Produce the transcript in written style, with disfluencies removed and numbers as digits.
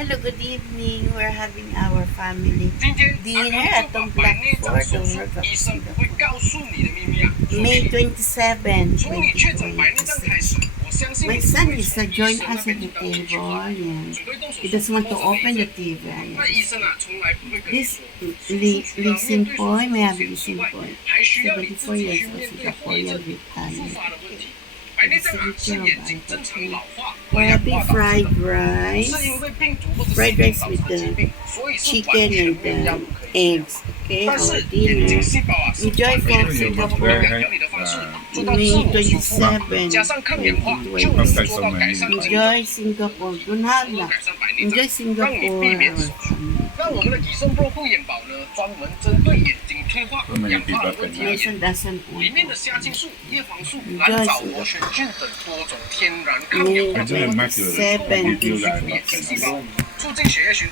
Hello, good evening. We're having our family 今天 dinner at the 百内脏 Blackford 手 the 术， World of 医生不 Singapore. 会告诉你的秘密啊。说给 May 你 27, 从你确诊百内脏开始， 2026. 我相信 My 你 son 会 is 从医 joined 生那 us 边 at the 听到一句 table 话， and 准备动手 he 术 doesn't want to 或者 open the 内诊。 TV. 那医生啊，从来不会跟你 This 说，手术除了面 Lisin 对手 Poy, 术 may have 风险 Lisin 之外， Poy, 还需要你自 74己 years 去 old, 面对后遗 Singaporean 症复 retired. 发的问题。白内障啊，是眼睛正常老化和 We're 氧 having 化导致 fried 的，不 rice, 是因为病毒或者细 fried 菌 rice 导 with 致的疾 the 病，所以是完 chicken 全 and 没有药 the 物可以治疗。 eggs. Okay, 但 our 是眼 dinner. 睛细胞啊是 Enjoy 完 from 全可以通过 Singapore. 调理的方式做到自 May 我修复， 27, 加上抗氧化，就 2020. 能做到改善症状， Enjoy Singapore. 能够 Gunhala. 改善白内障， Enjoy 让你避 Singapore. 免手术。那我们的益生pro护眼宝呢，专门针对眼睛退化、氧化的问题而言， Mason doesn't 里 want. 面的虾青素、叶黄素、蓝藻螺旋菌等多种天然抗氧 May 化成分， 27, 护眼细胞，促进血液循环。